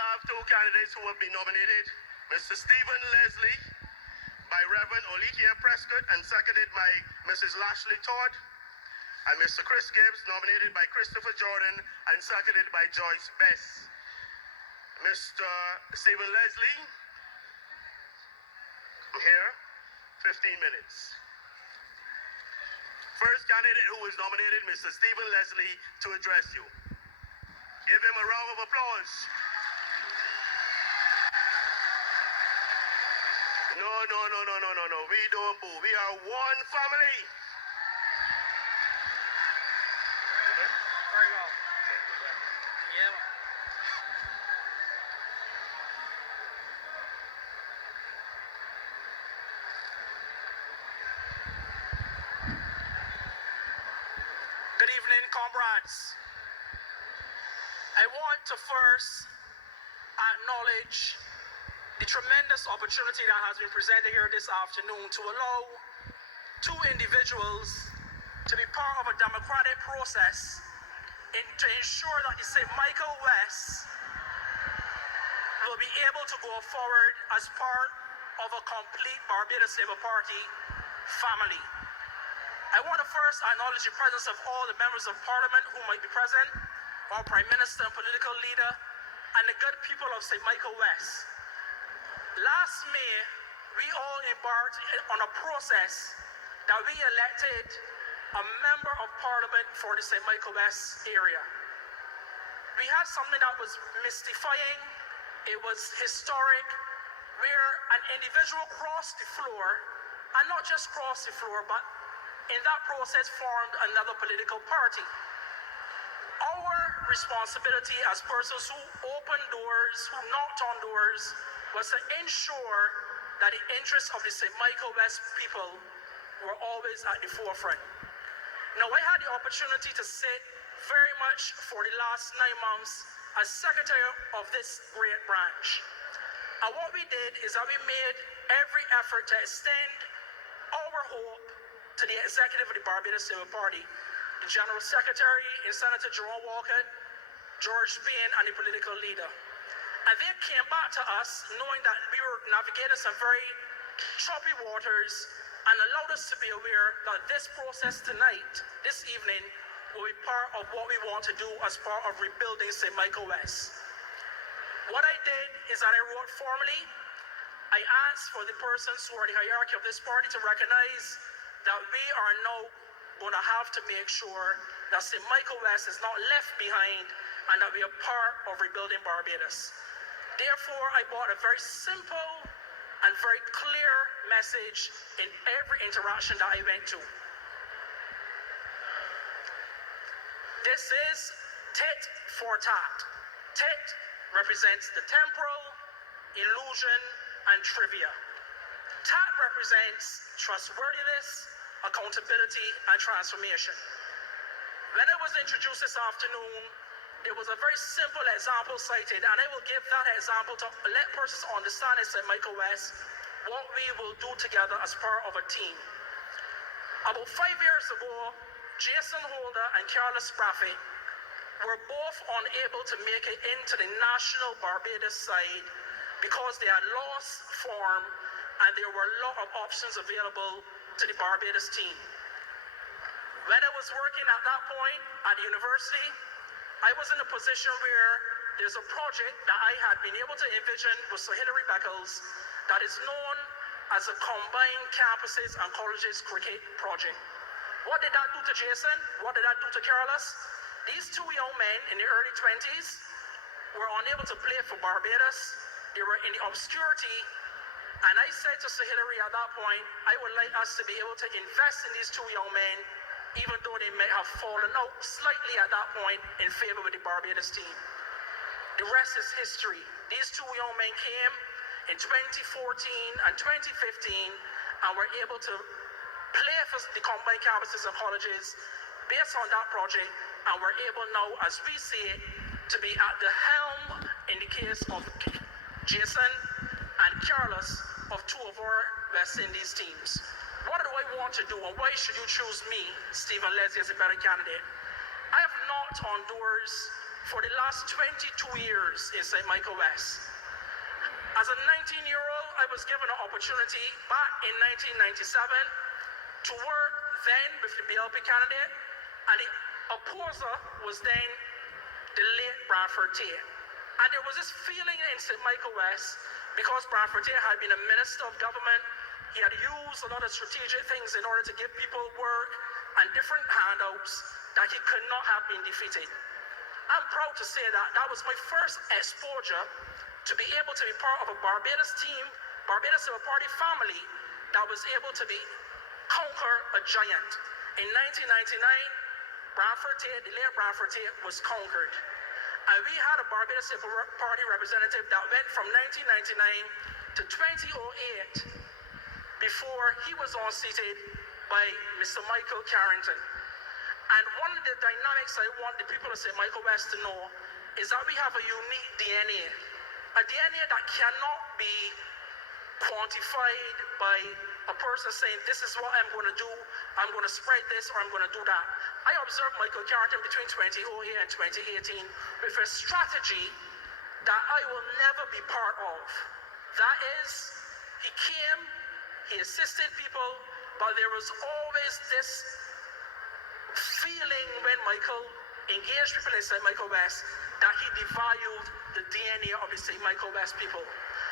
have two candidates who have been nominated. Mr. Stephen Leslie by Reverend Olikia Prescott and seconded by Mrs. Lashley Todd. And Mr. Chris Gibbs nominated by Christopher Jordan and seconded by Joyce Bess. Mr. Stephen Leslie, come here, 15 minutes. First candidate who is nominated, Mr. Stephen Leslie, to address you. Give him a round of applause. No. We don't boo. We are one family. Very well. Yeah. Good evening, comrades. I want to first acknowledge the tremendous opportunity that has been presented here this afternoon to allow two individuals to be part of a democratic process to ensure that the St. Michael West will be able to go forward as part of a complete Barbados Labour Party family. I want to first acknowledge the presence of all the members of Parliament who might be present, our Prime Minister and political leader, and the good people of St. Michael West. Last May, we all embarked on a process that we elected a member of Parliament for the St. Michael West area. We had something that was mystifying, it was historic, where an individual crossed the floor, and not just crossed the floor, but in that process formed another political party. Our responsibility as persons who opened doors, who knocked on doors, was to ensure that the interests of the St. Michael West people were always at the forefront. Now, I had the opportunity to sit very much for the last 9 months as secretary of this great branch. And what we did is that we made every effort to extend our hope to the executive of the Barbados Labour Party, the General Secretary and Senator Jerome Walker, George Payne, and the political leader. And they came back to us knowing that we were navigating some very choppy waters and allowed us to be aware that this process tonight, this evening, will be part of what we want to do as part of rebuilding St. Michael West. What I did is that I wrote formally, I asked for the persons who are the hierarchy of this party to recognize that we are now going to have to make sure that St. Michael West is not left behind and that we are part of rebuilding Barbados. Therefore, I brought a very simple and very clear message in every interaction that I went to. This is tit for tat. Tit represents the temporal, illusion, and trivia. Tat represents trustworthiness, accountability, and transformation. When I was introduced this afternoon, there was a very simple example cited, and I will give that example to let persons understand in St. Michael West what we will do together as part of a team. About 5 years ago, Jason Holder and Carla Spraffy were both unable to make it into the national Barbados side because they had lost form and there were a lot of options available to the Barbados team. When I was working at that point at the university, I was in a position where there's a project that I had been able to envision with Sir Hilary Beckles that is known as a combined campuses and colleges cricket project. What did that do to Jason? What did that do to Carlos? These two young men in the early 20s were unable to play for Barbados. They were in the obscurity. And I said to Sir Hilary at that point, I would like us to be able to invest in these two young men, even though they may have fallen out slightly at that point in favor with the Barbados team. The rest is history. These two young men came in 2014 and 2015 and were able to play for the combined campuses and colleges based on that project, and were able now, as we see it, to be at the helm in the case of Jason and Carlos of two of our West Indies teams. What do I want to do, and why should you choose me, Stephen Leslie, as a better candidate? I have knocked on doors for the last 22 years in St. Michael West. As a 19-year-old, I was given an opportunity back in 1997 to work then with the BLP candidate, and the opposer was then the late Bradford Tate. And there was this feeling in St. Michael West, because Bradford Tate had been a minister of government, he had used a lot of strategic things in order to give people work and different handouts, that he could not have been defeated. I'm proud to say that that was my first exposure to be able to be part of a Barbados team, Barbados Labour Party family, that was able to conquer a giant. In 1999, Bradford Tate, the late Bradford Tate, was conquered. And we had a Barbados Labour Party representative that went from 1999 to 2008 before he was unseated by Mr. Michael Carrington. And one of the dynamics I want the people of St. Michael West to know is that we have a unique DNA. A DNA that cannot be quantified by a person saying, this is what I'm going to do, I'm going to spread this, or I'm going to do that. I observed Michael Carrington between 2008 and 2018 with a strategy that I will never be part of. That is, he came, he assisted people, but there was always this feeling when Michael engaged people in St. Michael West that he devalued the DNA of the St. Michael West people.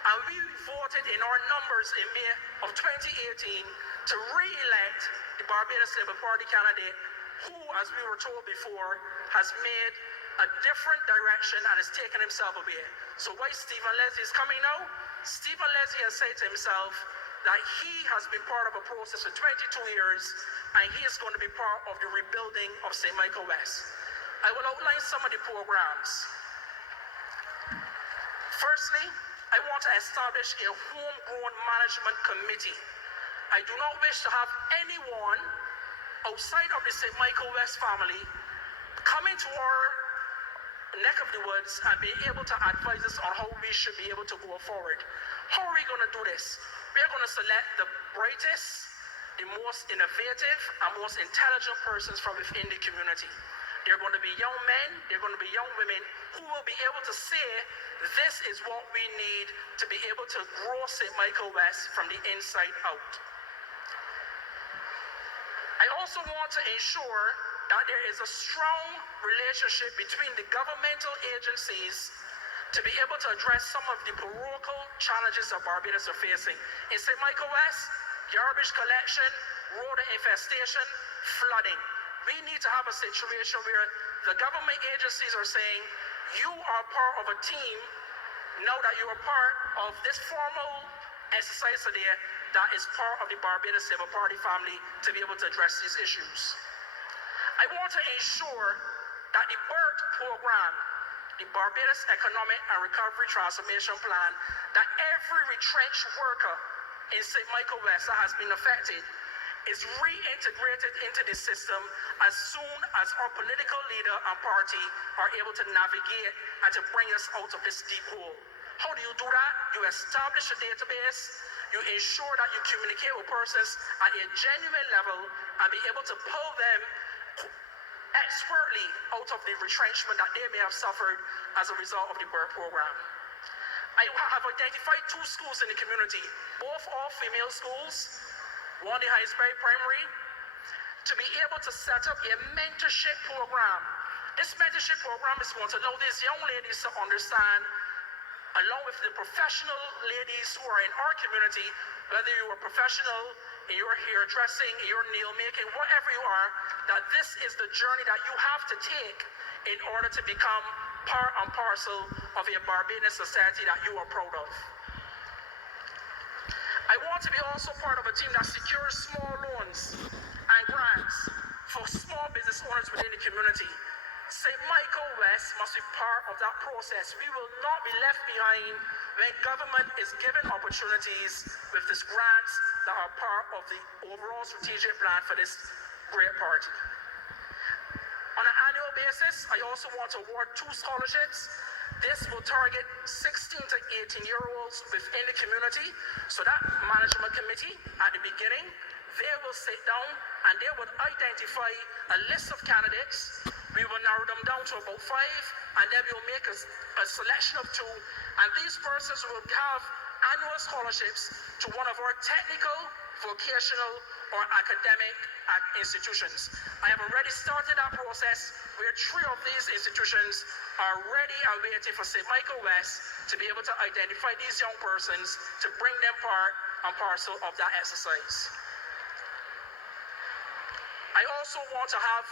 And we voted in our numbers in May of 2018 to re-elect the Barbados Labour Party candidate who, as we were told before, has made a different direction and has taken himself away. So why Stephen Leslie is coming now? Stephen Leslie has said to himself that he has been part of a process for 22 years and he is going to be part of the rebuilding of St. Michael West. I will outline some of the programs. Firstly, I want to establish a homegrown management committee. I do not wish to have anyone outside of the St. Michael West family come into our neck of the woods and be able to advise us on how we should be able to go forward. How are we going to do this? We are going to select the brightest, the most innovative, and most intelligent persons from within the community. They're going to be young men, they're going to be young women who will be able to say, this is what we need to be able to grow St. Michael West from the inside out. I also want to ensure that there is a strong relationship between the governmental agencies to be able to address some of the parochial challenges that Barbados are facing. In St. Michael West, garbage collection, road infestation, flooding. We need to have a situation where the government agencies are saying, you are part of a team, now that you are part of this formal exercise today that is part of the Barbados Labour Party family to be able to address these issues. I want to ensure that the BERT program, the Barbados Economic and Recovery Transformation Plan, that every retrenched worker in St. Michael West that has been affected is reintegrated into the system as soon as our political leader and party are able to navigate and to bring us out of this deep hole. How do you do that? You establish a database, you ensure that you communicate with persons at a genuine level and be able to pull them expertly out of the retrenchment that they may have suffered as a result of the BERT program. I have identified 2 schools in the community, both all-female schools, one the Highsbury Primary, to be able to set up a mentorship program. This mentorship program is going to allow these young ladies to understand, along with the professional ladies who are in our community, whether you are professional in your hairdressing, in your nail making, whatever you are, that this is the journey that you have to take in order to become part and parcel of a Barbadian society that you are proud of. I want to be also part of a team that secures small loans and grants for small business owners within the community. St. Michael West must be part of that process. We will not be left behind when government is given opportunities with these grants that are part of the overall strategic plan for this great party. On an annual basis, I also want to award 2 scholarships. This will target 16 to 18-year-olds within the community. So that management committee, at the beginning, they will sit down and they will identify a list of candidates We will narrow them down to about 5, and then we will make a selection of 2, and these persons will have annual scholarships to one of our technical, vocational, or academic institutions. I have already started that process where 3 of these institutions are ready and waiting for St. Michael West to be able to identify these young persons to bring them part and parcel of that exercise. I also want to have,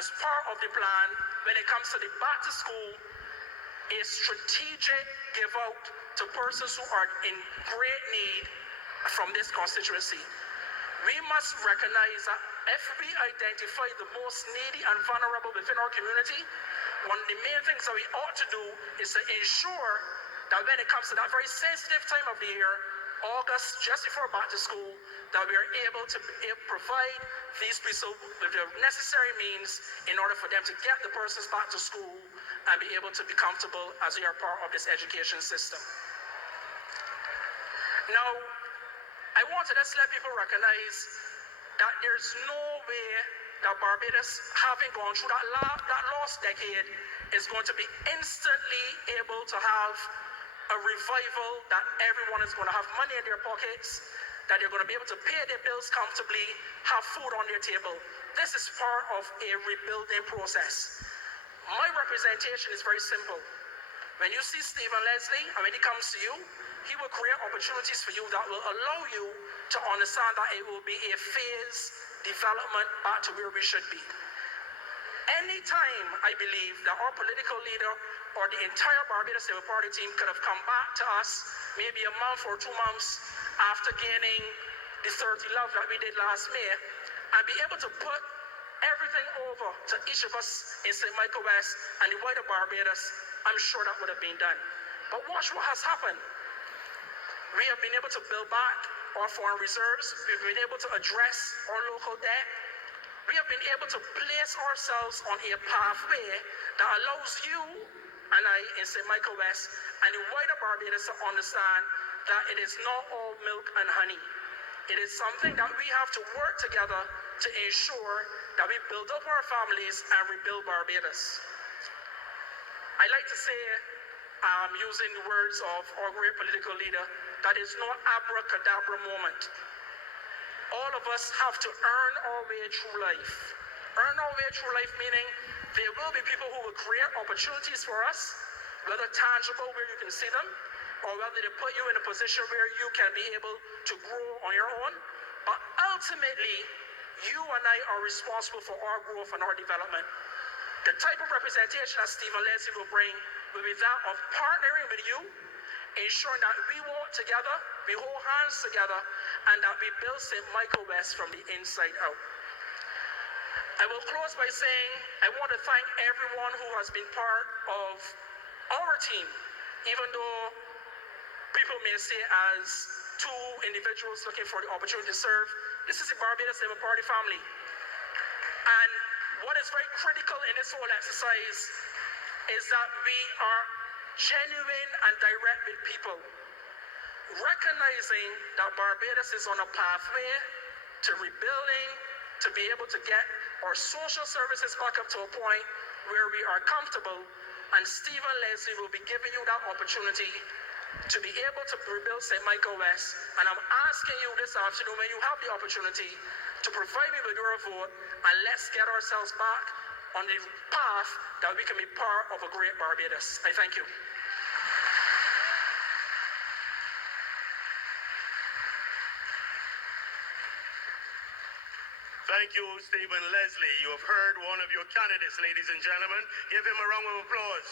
as part of the plan, when it comes to the back to school, a strategic give out to persons who are in great need from this constituency. We must recognize that if we identify the most needy and vulnerable within our community, one of the main things that we ought to do is to ensure that when it comes to that very sensitive time of the year, August, just before back to school, that we are able to provide these people with the necessary means in order for them to get the persons back to school and be able to be comfortable as they are part of this education system. Now, I want to just let people recognize that there's no way that Barbados, having gone through that lost decade, is going to be instantly able to have a revival, that everyone is going to have money in their pockets, that they're going to be able to pay their bills comfortably, have food on their table. This is part of a rebuilding process. My representation is very simple. When you see Stephen Leslie, and when he comes to you, he will create opportunities for you that will allow you to understand that it will be a phased development back to where we should be. Anytime I believe that our political leader or the entire Barbados Labour Party team could have come back to us maybe a month or 2 months after gaining the 30 love that we did last May, and be able to put everything over to each of us in St. Michael West and the wider Barbados, I'm sure that would have been done. But watch what has happened. We have been able to build back our foreign reserves. We've been able to address our local debt. We have been able to place ourselves on a pathway that allows you and I in St. Michael West and the wider Barbados to understand that it is not all milk and honey. It is something that we have to work together to ensure that we build up our families and rebuild Barbados. I like to say, using the words of our great political leader, that is no abracadabra moment. All of us have to earn our way through life. Earn our way through life meaning there will be people who will create opportunities for us, whether tangible where you can see them, or whether they put you in a position where you can be able to grow on your own. But ultimately, you and I are responsible for our growth and our development. The type of representation that Stephen Leslie will bring will be that of partnering with you, ensuring that we work together, we hold hands together, and that we build St. Michael West from the inside out. I will close by saying I want to thank everyone who has been part of our team, even though people may say as 2 individuals looking for the opportunity to serve. This is the Barbados Labour Party family. And what is very critical in this whole exercise is that we are genuine and direct with people, recognizing that Barbados is on a pathway to rebuilding, to be able to get our social services back up to a point where we are comfortable, and Stephen Leslie will be giving you that opportunity to be able to rebuild St. Michael West. And I'm asking you this afternoon, when you have the opportunity, to provide me with your vote, and let's get ourselves back on the path that we can be part of a great Barbados. I thank you. Thank you, Stephen Leslie. You have heard one of your candidates, ladies and gentlemen. Give him a round of applause.